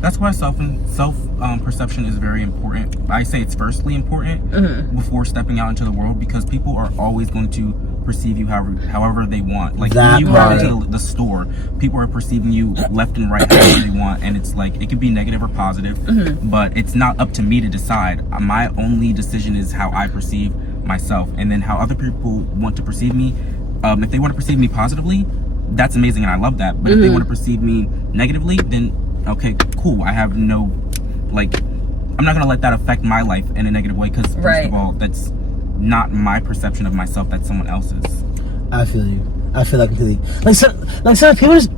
That's why self perception is very important. I say it's firstly important before stepping out into the world, because people are always going to perceive you however they want. Like when you go into the store, people are perceiving you left and right however they want, and it's like it could be negative or positive, but it's not up to me to decide. My only decision is how I perceive myself, and then how other people want to perceive me. If they want to perceive me positively, that's amazing and I love that. But if they want to perceive me negatively, then okay, cool. I have no, like, I'm not gonna let that affect my life in a negative way, because first of all, that's not my perception of myself, that's someone else's. I feel you. I feel like completely. Some people just,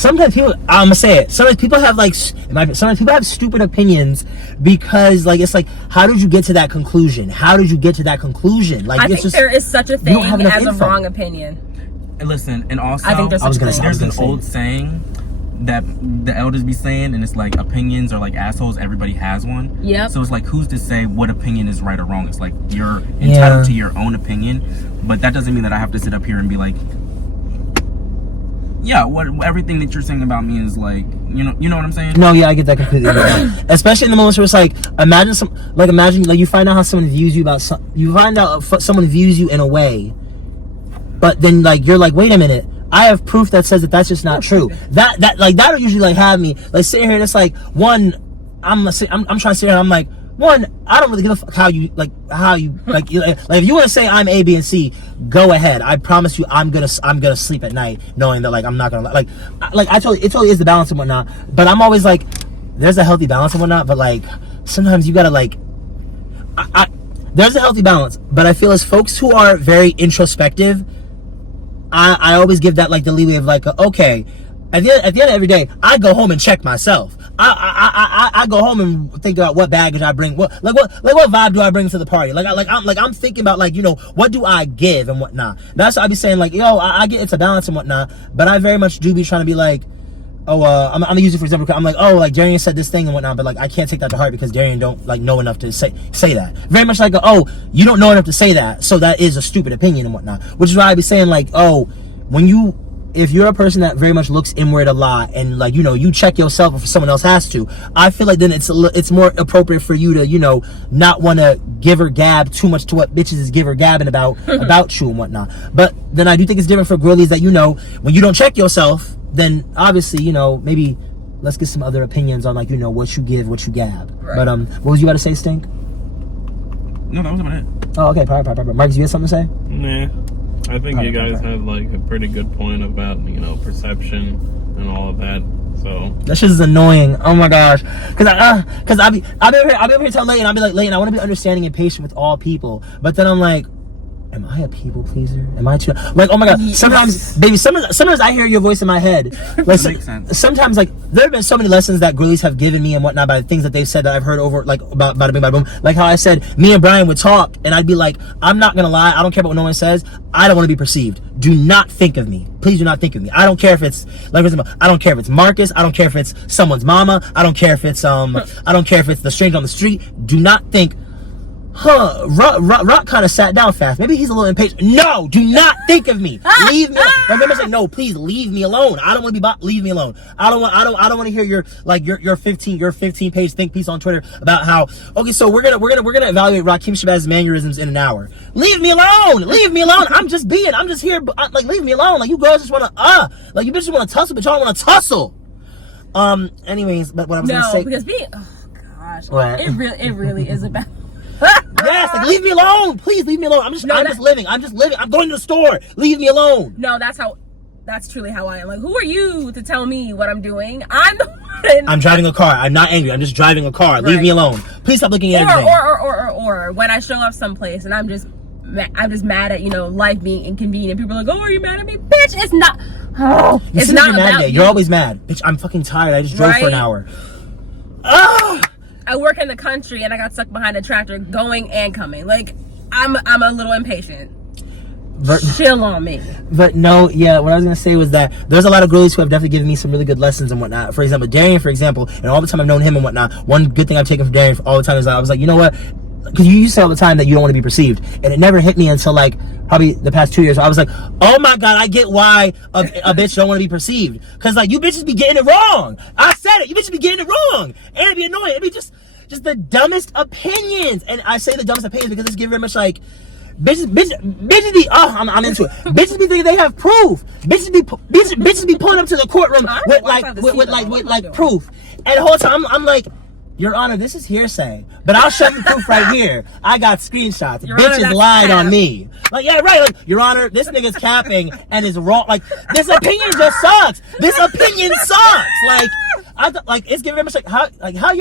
sometimes people, I'm gonna say it, sometimes people have sometimes people have stupid opinions, because it's like, how did you get to that conclusion? How did you get to that conclusion? Like, I think there is such a thing as a wrong opinion. Listen, and also, I think there's an old saying that the elders be saying, and it's like, opinions are like assholes, everybody has one. Yeah. So it's like, who's to say what opinion is right or wrong? It's like, you're entitled to your own opinion, but that doesn't mean that I have to sit up here and be like, yeah, everything that you're saying about me is like, you know what I'm saying? No, yeah, I get that completely. Especially in the moments where it's like, imagine you find out how someone views you you find out someone views you in a way, but then you're like, wait a minute, I have proof that says that that's just not true. That'll usually have me sit here, and it's like, one, I'm trying to sit here and I'm like, one, I don't really give a fuck how you if you want to say I'm A, B, and C, go ahead. I promise you, I'm gonna sleep at night knowing that I'm not gonna I told you, it totally is the balance and whatnot. But I'm always like, there's a healthy balance and whatnot. But sometimes you gotta there's a healthy balance. But I feel as folks who are very introspective, I always give that the leeway of okay, at the end of every day, I go home and check myself. I go home and think about what baggage I bring, what vibe do I bring to the party? I'm thinking about what do I give and whatnot. That's what I be saying, I get it's a balance and whatnot, but I very much do be trying to be I'm gonna use it for example. I'm Darian said this thing and whatnot, but I can't take that to heart because Darian don't know enough to say that. Very much you don't know enough to say that, so that is a stupid opinion and whatnot. Which is why I be saying if you're a person that very much looks inward a lot, and you check yourself if someone else has to, I feel then it's more appropriate for you to not want to give or gab too much to what bitches is give or gabbing about you and whatnot. But then I do think it's different for girlies that when you don't check yourself, then obviously maybe let's get some other opinions on what you give, what you gab. Right. But what was you about to say, Stink? No, that was about it. Oh, okay. Perfect. Marcus, you have something to say? Nah. I think you guys had a pretty good point about perception and all of that. So that shit is annoying. Oh my gosh, because I'll be over here telling Layton, I'll be like, Layton, I want to be understanding and patient with all people, but then I'm like, am I a people pleaser? Am I too oh my god? Sometimes, baby, sometimes I hear your voice in my head. Makes sense. Sometimes there have been so many lessons that girlies have given me and whatnot by the things that they've said that I've heard over about bada bing bada boom. Like how I said me and Brian would talk, and I'd be like, I'm not gonna lie, I don't care about what no one says. I don't want to be perceived. Do not think of me. Please do not think of me. I don't care if it's I don't care if it's Marcus. I don't care if it's someone's mama. I don't care if it's I don't care if it's the stranger on the street. Do not think, Rock kind of sat down fast. Maybe he's a little impatient. No, do not think of me. Leave me. Remember saying, no, please leave me alone. I don't want to be leave me alone. I don't want to hear your 15 page think piece on Twitter about how, okay, so we're gonna evaluate Rakim Shabazz mannerisms in an hour. Leave me alone. Leave me alone. I'm just here. Leave me alone. You girls just want to you bitches want to tussle, but y'all want to tussle. Anyways, but what I was gonna say. Because gosh, it really is about. Yes, leave me alone. Please leave me alone. I'm just living. I'm going to the store. Leave me alone. No, that's truly how I am. Who are you to tell me what I'm doing? I'm the one. I'm driving a car. I'm not angry. I'm just driving a car. Leave me alone. Please stop looking at everything. Or when I show up someplace and I'm just mad at life being inconvenient. People are like, oh, are you mad at me? Bitch, it's not. Oh, it's not about you. You're always mad. Bitch, I'm fucking tired. I just drove for an hour. I work in the country and I got stuck behind a tractor going and coming. I'm a little impatient. Chill on me. But no, yeah, what I was gonna say was that there's a lot of girlies who have definitely given me some really good lessons and whatnot. For example, Darian, and all the time I've known him and whatnot, one good thing I've taken from Darian all the time is I was like, you know what? because you say all the time that you don't want to be perceived, and it never hit me until like probably the past 2 years. I was like, oh my god, I get why a bitch don't want to be perceived, because like you bitches be getting it wrong. I said it, you bitches be getting it wrong, and it'd be annoying. It'd be just the dumbest opinions, and I say the dumbest opinions because it's very much like bitches be I'm into it. Bitches be thinking they have proof. Bitches be pulling up to the courtroom with like proof, and the whole time I'm like, Your Honor, this is hearsay, but I'll show you proof right here. I got screenshots. Your Honor, bitches lied on me. Like, yeah, right. Like, Your Honor, this nigga's capping and is wrong. Like, this opinion just sucks. This opinion sucks. Like, it's giving very much how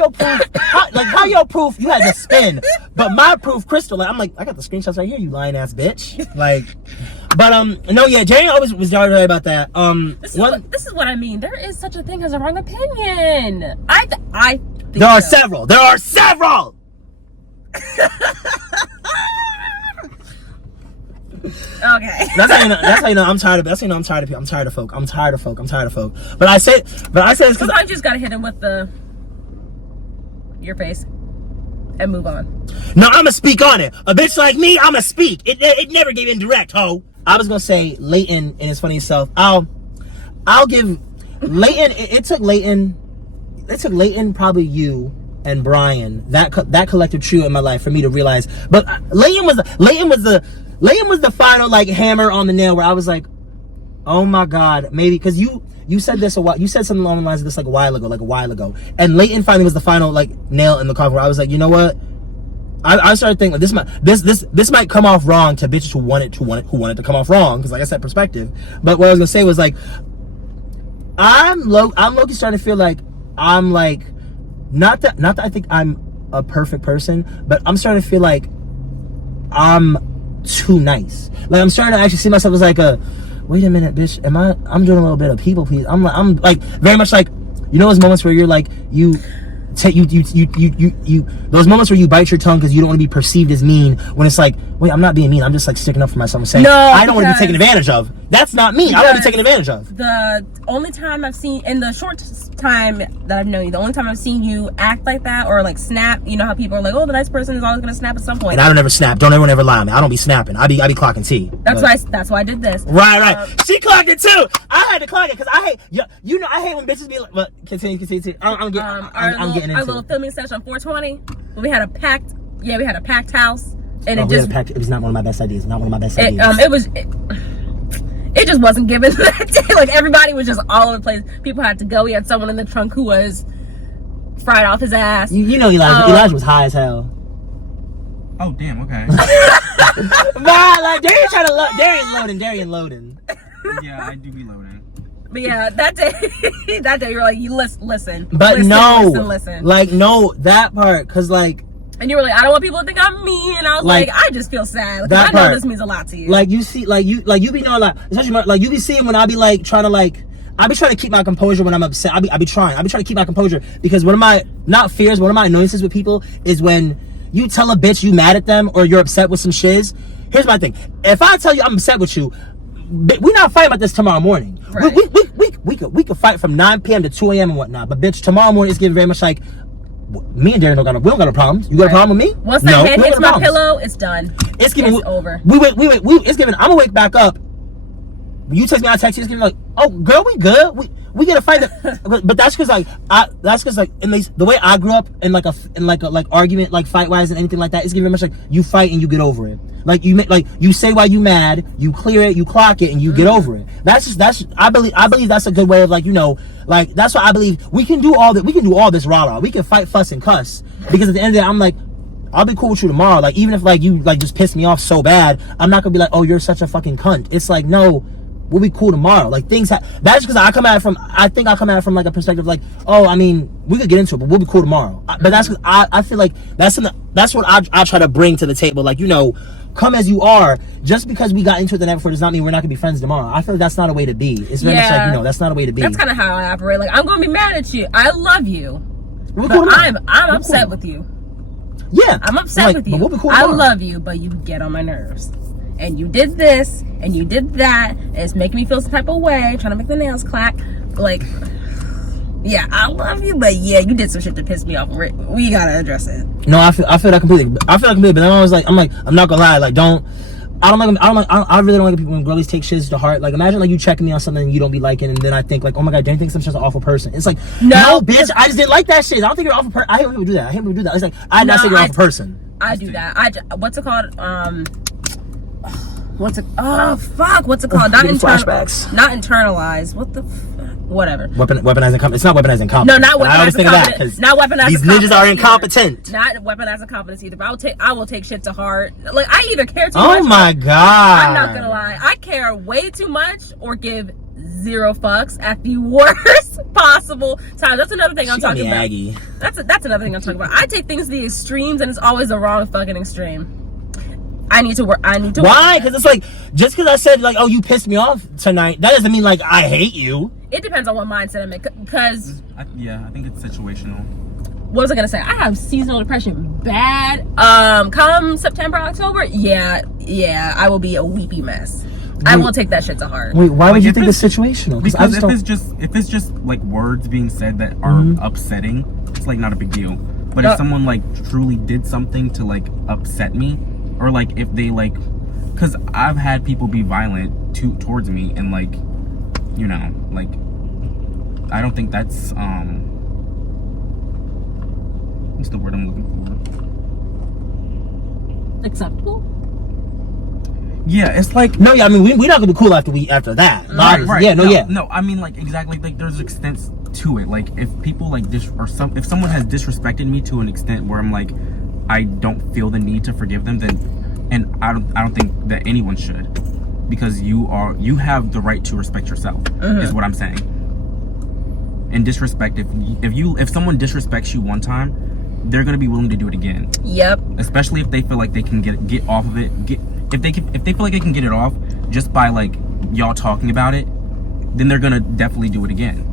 your proof you had to spin, but my proof crystal. Like, I'm like, I got the screenshots right here. You lying ass bitch. Like, but no, yeah, Jane always was right about that. This is what I mean. There is such a thing as a wrong opinion. There are several. There are several. Okay. That's how you know I'm tired of. That's how you know I'm tired of people. I'm tired of folk. But I say this because sometimes you just gotta hit him with your face and move on. No, I'ma speak on it. A bitch like me, I'ma speak. It never gave indirect, ho. I was gonna say Layton and his funny self. I'll give Layton. It took Layton. It took Layton, probably you and Brian, that collective trio in my life for me to realize. But Layton was the final like hammer on the nail where I was like, oh my god, maybe because you said this a while. You said something along the lines of this like a while ago, and Layton finally was the final like nail in the coffin where I was like, you know what? I started thinking like, this might come off wrong to bitches who want it to come off wrong because like I said, perspective. But what I was gonna say was like, I'm low-key starting to feel like I'm like not that I think I'm a perfect person, but I'm starting to feel like I'm too nice. Like I'm starting to actually see myself as like wait a minute, bitch, I'm doing a little bit of people please. I'm like very much like, you know those moments where you're like those moments where you bite your tongue because you don't want to be perceived as mean, when it's like, wait, I'm not being mean, I'm just like sticking up for myself and saying, no, I don't want to be taken advantage of. That's not me. I want to be taken advantage of. The only time I've seen, in the short time that I've known you, the only time I've seen you act like that or like snap, you know how people are like, oh, the nice person is always gonna snap at some point. And I don't ever snap. Don't everyone ever lie on me. I don't be snapping. I be clocking T. That's why I did this. Right. She clocked it too. I had to clock it because I hate I hate when bitches be like, but continue. I'm getting into our little filming session on 420 when we had a packed house, and it was not one of my best ideas. It just wasn't given that day. Like everybody was just all over the place. People had to go. We had someone in the trunk who was fried off his ass. You know Elijah was high as hell. Oh damn, okay. Nah, like Darian loading. Yeah, I do be loading. But yeah, that day you're like, you listen. But listen. Like no, that part, cause like. And you were like, I don't want people to think I'm mean. And I was like, I just feel sad. Like, I know this means a lot to you. Like you see, like you be knowing like, especially like you be seeing when I be like trying to keep my composure when I'm upset. I be trying to keep my composure because one of my annoyances with people is when you tell a bitch you mad at them or you're upset with some shiz. Here's my thing: if I tell you I'm upset with you, we're not fighting about this tomorrow morning. Right. We could fight from 9 p.m. to 2 a.m. and whatnot. But bitch, tomorrow morning it's getting very much like. Me and Darren we don't got no problems. You got a problem with me? Once that head hits my pillow, it's done. It's over. It's giving. I'm gonna wake back up. You text me, I text you. It's giving like, oh girl, we good. We get a fight. But that's because in the way I grew up in like argument like fight wise and anything like that. It's giving much like you fight and you get over it. Like you say why you mad, you clear it, you clock it, and you get over it. I believe that's a good way of like, you know, like that's why I believe we can do all that. We can do all this rah-rah. We can fight, fuss, and cuss. Because at the end of the day, I'm like, I'll be cool with you tomorrow. Like even if like you like just piss me off so bad, I'm not gonna be like, oh, you're such a fucking cunt. It's like, no, we'll be cool tomorrow. Like things that's because I come at it from like a perspective like, oh, I mean, we could get into it, but we'll be cool tomorrow. But that's because I feel like that's what I try to bring to the table. Like, you know, come as you are. Just because we got into it the night before does not mean we're not gonna be friends tomorrow. I feel like that's not a way to be. It's very much like, you know, that's not a way to be. That's kind of how I operate. Like, I'm gonna be mad at you. I love you, but I'm upset with you. Yeah, I'm upset with you. We'll be cool I love you, but you get on my nerves. And you did this, and you did that, and it's making me feel some type of way, trying to make the nails clack. Like, Yeah, I love you, but yeah, you did some shit to piss me off. We gotta address it. No, I feel that completely. But then I was like, I'm not gonna lie, like, I really don't like people when girlies take shit to heart. Like, imagine like you checking me on something and you don't be liking, and then I think like, oh my god, don't you think I'm just an awful person? It's like, no, bitch, I just didn't like that shit. I don't think you're an awful person. I hate when people do that. It's like, I did not say you're an awful person. I do that. What's it called? What's it called? Not flashbacks. Not internalized. What the whatever. Weaponizing competence. It's not weaponizing competence. No, not weaponizing competence. Not weaponizing. These ninjas are incompetent. Not weaponizing competence either. But I will take shit to heart. Like, I either care too much. Oh my god. I'm not gonna lie. I care way too much or give zero fucks at the worst possible time. That's another thing I'm talking about. Aggie. That's another thing I'm talking about. I take things to the extremes, and it's always the wrong fucking extreme. I need to work. Why? Because it's like, just because I said like, oh, you pissed me off tonight, that doesn't mean like I hate you. It depends on what mindset I'm in. Because I think it's situational. What was I gonna say? I have seasonal depression bad. Come September, October, yeah, I will be a weepy mess. I will take that shit to heart. Wait, why would you think it's situational? Because if it's just like words being said that are upsetting, it's like not a big deal. But if someone like truly did something to like upset me, or like if they like, because I've had people be violent towards me, and like, you know, like, I don't think that's what's the word I'm looking for? Acceptable? Yeah, it's like, no, yeah, I mean, we're not gonna be cool after that. Right. Yeah, no, I mean, like, exactly, like, there's extents to it. Like, if people like this, if someone has disrespected me to an extent where I'm like, I don't feel the need to forgive them, then, and I don't think that anyone should, because you have the right to respect yourself, is what I'm saying. And disrespect, if someone disrespects you one time, they're gonna be willing to do it again. Yep. Especially if they feel like they can get off of it. If they feel like they can get it off just by like y'all talking about it, then they're gonna definitely do it again.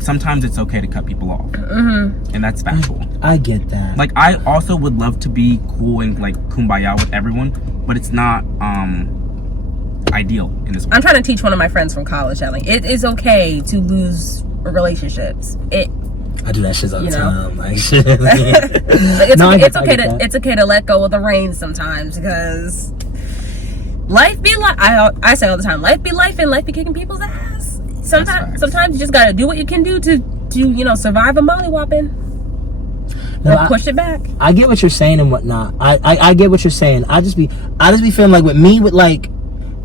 Sometimes it's okay to cut people off, and that's factual. I get that. Like, I also would love to be cool and like kumbaya with everyone, but it's not ideal in this way. I'm trying to teach one of my friends from college that like it is okay to lose relationships. I do that shit all the time. Like, it's okay to let go of the reins sometimes, because life be life. I say all the time, life be life, and life be kicking people's ass. Sometimes you just gotta do what you can do to survive a mollywhopping. Or push it back. I get what you're saying and whatnot. I get what you're saying. I just be feeling like with like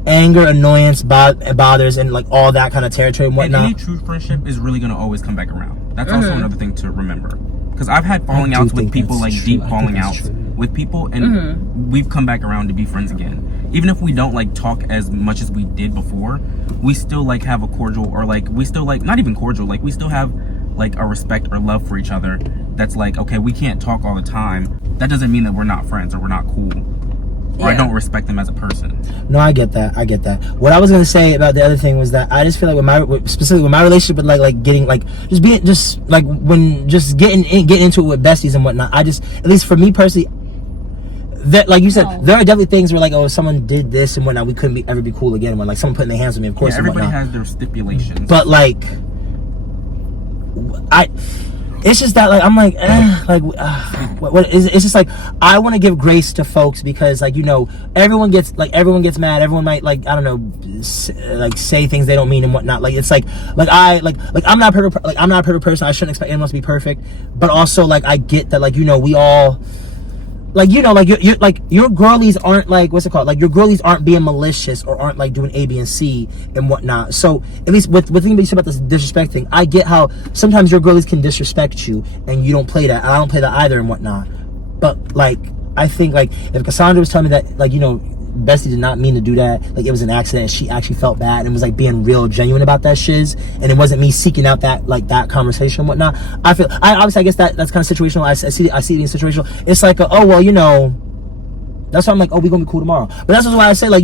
anger, annoyance, bothers, and like all that kind of territory and whatnot. And any true friendship is really gonna always come back around. That's also another thing to remember. Because I've had falling outs with people, like deep falling outs with people, and we've come back around to be friends again. Even if we don't like talk as much as we did before, we still like have a cordial, or like we still like, not even cordial, like we still have like a respect or love for each other. That's like, okay, we can't talk all the time. That doesn't mean that we're not friends or we're not cool. Or I don't respect them as a person. No, I get that. What I was gonna say about the other thing was that I just feel like specifically with my relationship with like getting like getting into it with besties and whatnot. I just, at least for me personally, that, like you said, there are definitely things where like, oh, if someone did this and whatnot, we couldn't ever be cool again. When like someone putting their hands on me, of course. Yeah, everybody has their stipulations. But like, it's just that like I'm like, it's just like I want to give grace to folks, because like, everyone gets mad. Everyone might like, I don't know, like say things they don't mean and whatnot. Like, it's like I'm not a perfect person. I shouldn't expect anyone to be perfect. But also like I get that like, we all like, you're like, your girlies aren't like, what's it called? Like, your girlies aren't being malicious or aren't like doing A, B, and C and whatnot. So at least with anybody said about this disrespect thing, I get how sometimes your girlies can disrespect you and you don't play that. I don't play that either and whatnot. But like, I think like if Cassandra was telling me that like, Bestie did not mean to do that, like it was an accident, she actually felt bad and was like being real genuine about that shiz, and it wasn't me seeking out that like that conversation and whatnot. I guess that's kind of situational. I see it in situational. It's like that's why I'm like, oh, we gonna be cool tomorrow. But that's why I say like,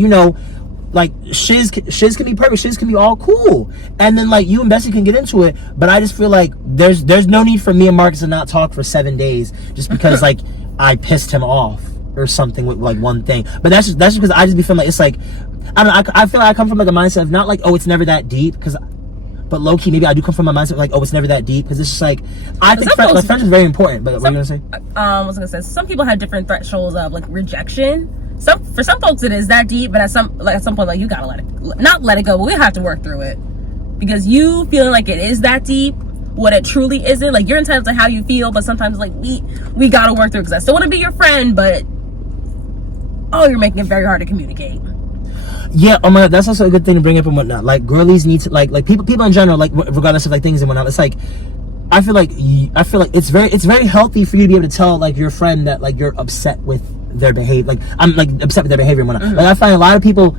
like shiz can be perfect, shiz can be all cool, and then like you and Bessie can get into it. But I just feel like there's no need for me and Marcus to not talk for 7 days just because like I pissed him off or something with like one thing. But that's just because I just be feeling like it's like, I don't know, I feel like I come from like a mindset of not like, oh, it's never that deep, because but low key maybe I do come from my mindset like, oh, it's never that deep, because it's just like I think friendship is very important. But what are you gonna say? I was gonna say some people have different thresholds of like rejection. For some folks it is that deep, but at some point like you gotta not let it go, but we have to work through it, because you feeling like it is that deep, what it truly isn't. Like, you're entitled to how you feel, but sometimes like we gotta work through it, because I still want to be your friend, but you're making it very hard to communicate. Yeah, oh my God, that's also a good thing to bring up and whatnot. Like, girlies need to like people in general, like regardless of like things and whatnot. It's like I feel like it's very healthy for you to be able to tell like your friend that like you're upset with their behavior. Like, I'm like upset with their behavior and whatnot. Mm-hmm. Like, I find a lot of people.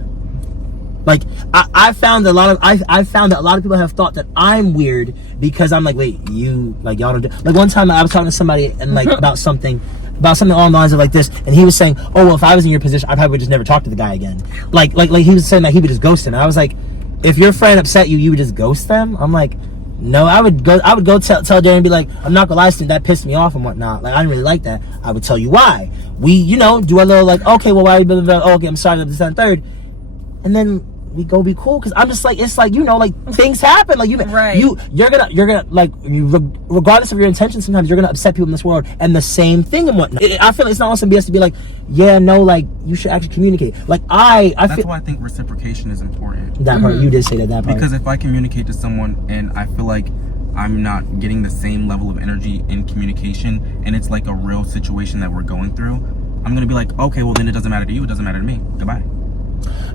Like, I found that a lot of people have thought that I'm weird because I'm like, wait, you, like, y'all don't do. Like, one time I was talking to somebody and like about something along the lines of like this, and he was saying, oh, well, if I was in your position, I probably would just never talk to the guy again. Like he was saying that he would just ghost him. And I was like, if your friend upset you, you would just ghost them? I'm like, no, I would go tell Darren and be like, I'm not gonna lie to you, that pissed me off and whatnot. Like, I didn't really like that. I would tell you why. We, you know, do a little like, okay, well, why are you blah, blah, blah, okay, I'm sorry, this and third. And then we go be cool, because I'm just like, it's like, you know, like, things happen, like, you're gonna like, regardless of your intentions, sometimes you're gonna upset people in this world, and the same thing and whatnot. I feel like it's not also BS to be like, yeah, no, like, you should actually communicate. Like, that's why I think reciprocation is important. That part, you did say that part. Because if I communicate to someone and I feel like I'm not getting the same level of energy in communication, and it's like a real situation that we're going through, I'm gonna be like, okay, well then it doesn't matter to you, it doesn't matter to me, goodbye.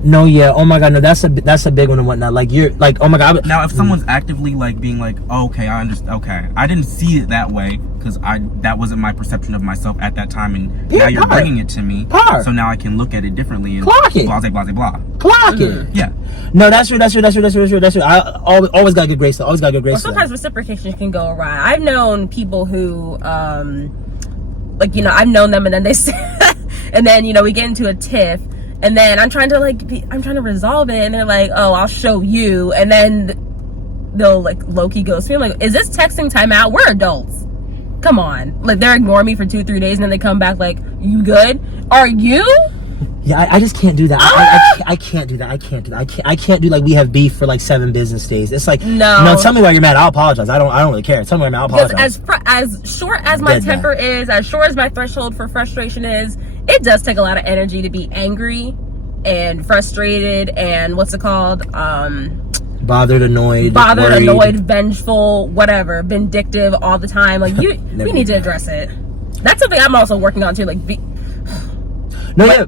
No, yeah, oh my God, no, that's a big one and whatnot. Like, you're like, oh my God. Now, if someone's actively like being like, oh, okay, I understand, okay, I didn't see it that way because that wasn't my perception of myself at that time, and now you're bringing it to me, so now I can look at it differently and clock it, blah blah blah. Clock it. Yeah. No, that's true. I always got good grace. Always got good grace. Well, sometimes reciprocation can go awry. I've known people who, like, you know, I've known them, and then they say, and then, you know, we get into a tiff. And then I'm trying to resolve it, and they're like, oh, I'll show you. And then they'll like low-key ghost me. I'm like, is this texting timeout? We're adults. Come on. Like, they're ignoring me for 2-3 days, and then they come back like, you good? Are you? Yeah, I just can't do that. I can't do that. I can't do like we have beef for like 7 business days. It's like, no, tell me why you're mad. I'll apologize. I don't really care. Tell me why I'm mad. I'll apologize. Because as short as my temper is, as short as my threshold for frustration is, it does take a lot of energy to be angry and frustrated and what's it called? Bothered, annoyed, vengeful, whatever, vindictive all the time. Like, we need to address it. That's something I'm also working on too. Like,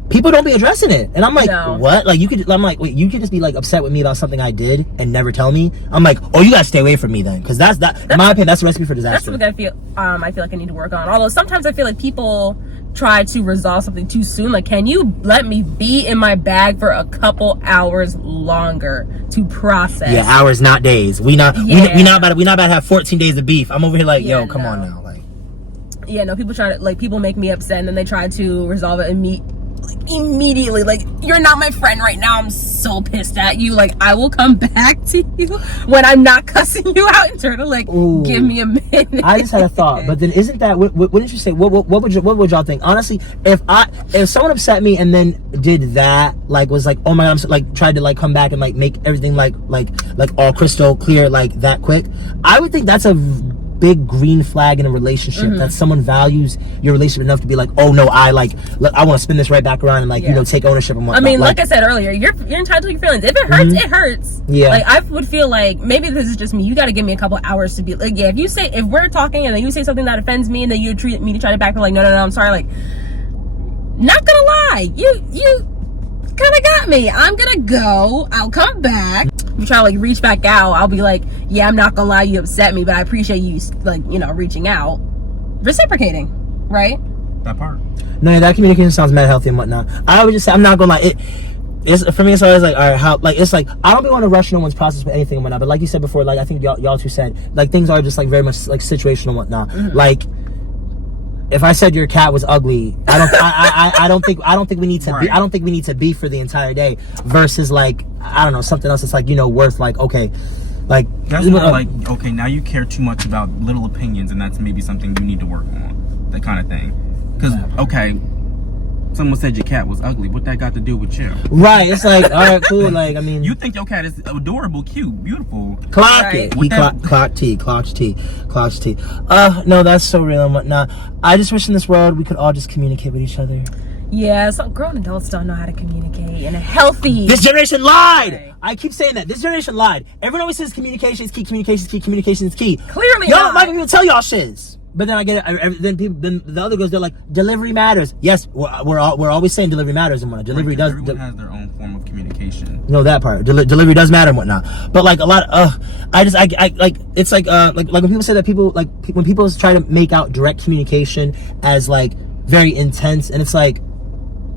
people don't be addressing it, and I'm like, what? Like, I'm like, wait, you could just be like upset with me about something I did and never tell me. I'm like, oh, you gotta stay away from me then, because that's in my opinion, that's a recipe for disaster. That's something I feel like I need to work on. Although sometimes I feel like people try to resolve something too soon. Like, can you let me be in my bag for a couple hours longer to process? Yeah, hours, not days. We not about to have 14 days of beef. I'm over here like, yo, come on now. Like, yeah, no, people make me upset, and then they try to resolve it immediately. Like, you're not my friend right now, I'm so pissed at you. Like, I will come back to you when I'm not cussing you out in turn. Like, ooh, give me a minute. I just had a thought, but then isn't that what did you say? What would y'all think? Honestly, if someone upset me and then did that, like, was like, oh my God, I'm so, like, tried to like come back and like make everything like all crystal clear like that quick, I would think that's a big green flag in a relationship, that someone values your relationship enough to be like, oh no, I want to spin this right back around and like, you know, take ownership and whatnot. I mean, like I said earlier, you're entitled to your feelings. If it hurts, it hurts. Yeah. Like, I would feel like maybe this is just me. You got to give me a couple hours to be like, yeah. If we're talking and then you say something that offends me and then you treat me to try to back, like, no, I'm sorry. Like, not gonna lie, you kind of got me. I'm gonna go. I'll come back. If you try to like reach back out, I'll be like, yeah, I'm not gonna lie, you upset me, but I appreciate you, like, you know, reaching out, reciprocating, right? That part. No, that communication sounds mad healthy and whatnot. I would just say, I'm not gonna lie, it's for me, it's always like, all right, how, like, it's like, I don't want to rush no one's process with anything and whatnot, but like you said before, like, I think y'all two said, like, things are just like very much like situational and whatnot. Like, if I said your cat was ugly, I don't think we need to be. I don't think we need to be for the entire day. Versus like, I don't know, something else that's like, you know, worth like, okay, like that's more like, okay, now you care too much about little opinions, and that's maybe something you need to work on. That kind of thing. Because okay, someone said your cat was ugly. What that got to do with you? Right. It's like, all right, cool. Like, I mean, You think your cat is adorable, cute, beautiful. clock Right. it. He clock T. No, that's so real and whatnot. I just wish in this world we could all just communicate with each other. Yeah, some grown adults don't know how to communicate in a healthy. This generation lied. Right. I keep saying that. This generation lied. Everyone always says communication is key. Communication is key. Communication is key. Clearly y'all not. might even tell y'all shiz. But then I get it. Then the other girls, they're like, delivery matters. Yes, we're always saying delivery matters and whatnot. Delivery does. Everyone has their own form of communication. No, that part. Delivery does matter and whatnot. But like a lot of I like it's like when people say that people like when people try to make out direct communication as like very intense, and it's like,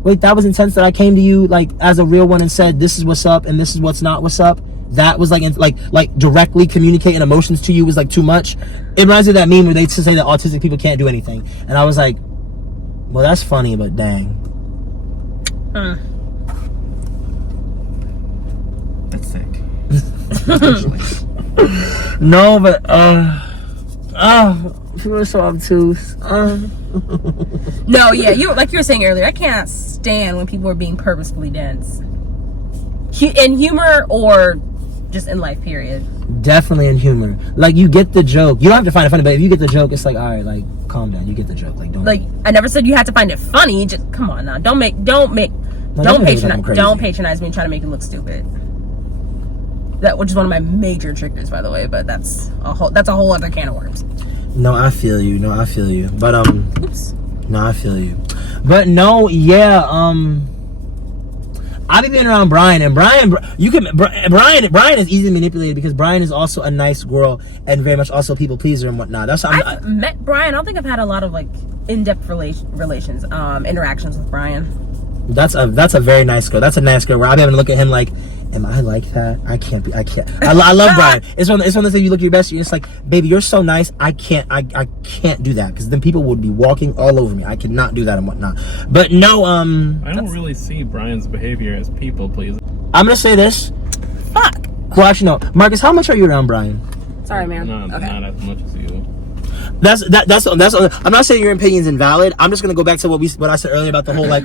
wait, that was intense that I came to you like as a real one and said this is what's up and this is what's not what's up. That was like directly communicating emotions to you was like too much. It reminds me of that meme where they say that autistic people can't do anything, and I was like, well, that's funny, but dang. That's sick. No, but people are so obtuse. No, yeah, you like you were saying earlier. I can't stand when people are being purposefully dense, in humor or just in life. Period. Definitely in humor. Like, you get the joke. You don't have to find it funny, but if you get the joke, it's like, all right, like, calm down. You get the joke. Like, don't. Like, I never said you had to find it funny. Just come on now. Don't patronize me and try to make it look stupid. That, which is one of my major triggers, by the way. But that's a whole other can of worms. No, I feel you. But Oops. no, I feel you. But no, yeah. I've been around Brian, and Brian is easily manipulated because Brian is also a nice girl and very much also people pleaser and whatnot. I've met Brian. I don't think I've had a lot of like in-depth interactions with Brian. That's a very nice girl. That's a nice girl where I'll be able to look at him like, am I like that? I can't. I love Brian. It's one of the things you look at your best, you're just like, baby, you're so nice. I can't do that because then people would be walking all over me. I cannot do that and whatnot. But no, I don't really see Brian's behavior as people pleasing. I'm gonna say this. Fuck. Well, actually, no. Marcus, how much are you around Brian? Sorry, man. Not as much as you. That's I'm not saying your opinion's invalid. I'm just gonna go back to what I said earlier about the whole like,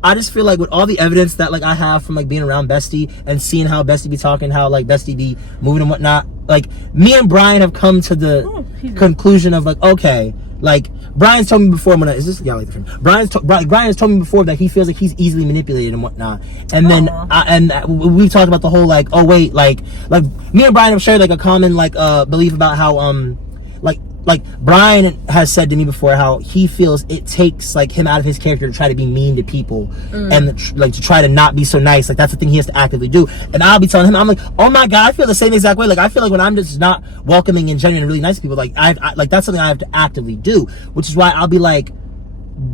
I just feel like with all the evidence that like I have from like being around Bestie and seeing how Bestie be talking, how like Bestie be moving and whatnot, like me and Brian have come to the conclusion of like, okay, like Brian's told me before Brian's told me before that he feels like he's easily manipulated and whatnot, and then we've talked about the whole like, oh wait, like me and Brian have shared like a common like belief about how like Brian has said to me before how he feels it takes like him out of his character to try to be mean to people and like to try to not be so nice. Like that's the thing he has to actively do. And I'll be telling him, I'm like, oh my god, I feel the same exact way. Like I feel like when I'm just not welcoming and genuine and really nice to people, like I like that's something I have to actively do. Which is why I'll be like,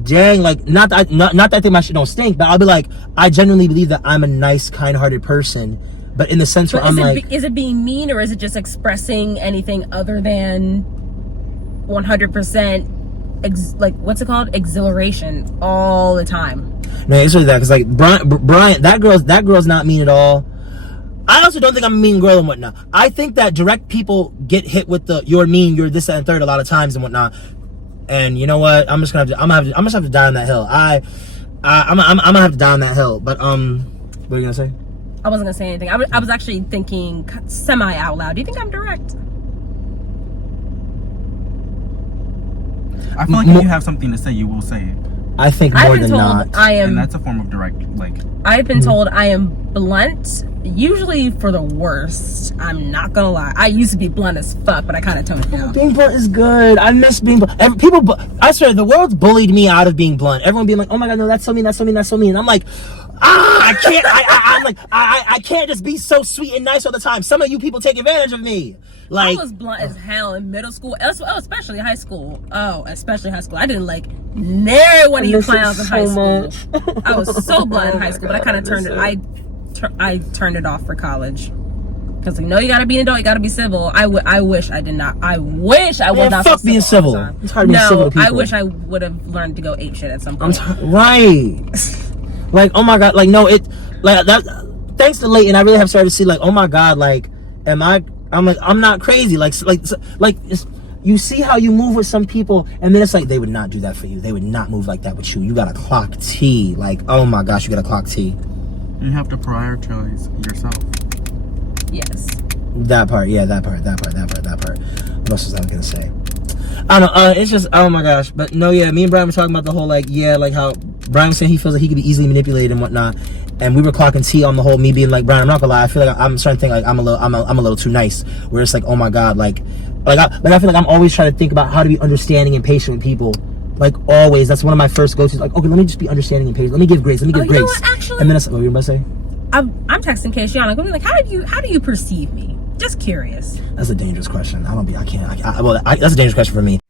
dang, like not that I think my shit don't stink, but I'll be like, I genuinely believe that I'm a nice, kind-hearted person. But in the sense where I'm like, is it being mean or is it just expressing anything other than 100% like what's it called, exhilaration all the time? No, it's really that because like Brian, that girl's not mean at all. I also don't think I'm a mean girl and whatnot. I think that direct people get hit with the you're mean, you're this, that, and third a lot of times and whatnot. And you know what? I'm just gonna have to die on that hill. I'm gonna have to die on that hill. But what are you gonna say? I wasn't gonna say anything. I was actually thinking semi out loud. Do you think I'm direct? I feel like if you have something to say, you will say it. I think more than not. And that's a form of direct, like... I've been told I am blunt, usually for the worst. I'm not gonna lie. I used to be blunt as fuck, but I kind of toned it down. Being blunt is good. I miss being blunt. I swear, the world's bullied me out of being blunt. Everyone being like, oh my god, no, that's so mean, that's so mean, that's so mean. And I'm like, I can't, I'm like, I can't just be so sweet and nice all the time. Some of you people take advantage of me. Like, I was blunt as hell in middle school, especially high school. Especially high school. I didn't like nary one of you clowns in high school. I was so blunt in high school, but I kind of turned it. I turned it off for college because like, no, you gotta be an adult, you gotta be civil. I wish I did not. I wish I was not. Fuck being civil. It's hard being civil to people. I wish I would have learned to go ape shit at some point. Right. Like, oh my god, like no, it like that. Thanks to Layton, I really have started to see like, oh my god, like, I'm like, I'm not crazy. Like You see how you move with some people, and then it's like, they would not do that for you. They would not move like that with you. You gotta clock T. Like, oh my gosh, you gotta clock T. You have to prioritize yourself. Yes. That part. What else was I gonna say? I don't know. It's just, oh my gosh. But no, yeah, me and Brian were talking about the whole, like, yeah, like how Brian was saying he feels like he could be easily manipulated and whatnot. And we were clocking T on the whole, me being like, Brian, I'm not gonna lie, I feel like I'm starting to think like I'm a little too nice. Where it's like, oh my god, I feel like I'm always trying to think about how to be understanding and patient with people. Like, always. That's one of my first go-tos. Like, okay, let me just be understanding and patient. Let me give grace. You know what, actually? And then it's, what were you about to say? I'm texting Keisha. I'm like, how do you perceive me? Just curious. That's a dangerous question. That's a dangerous question for me.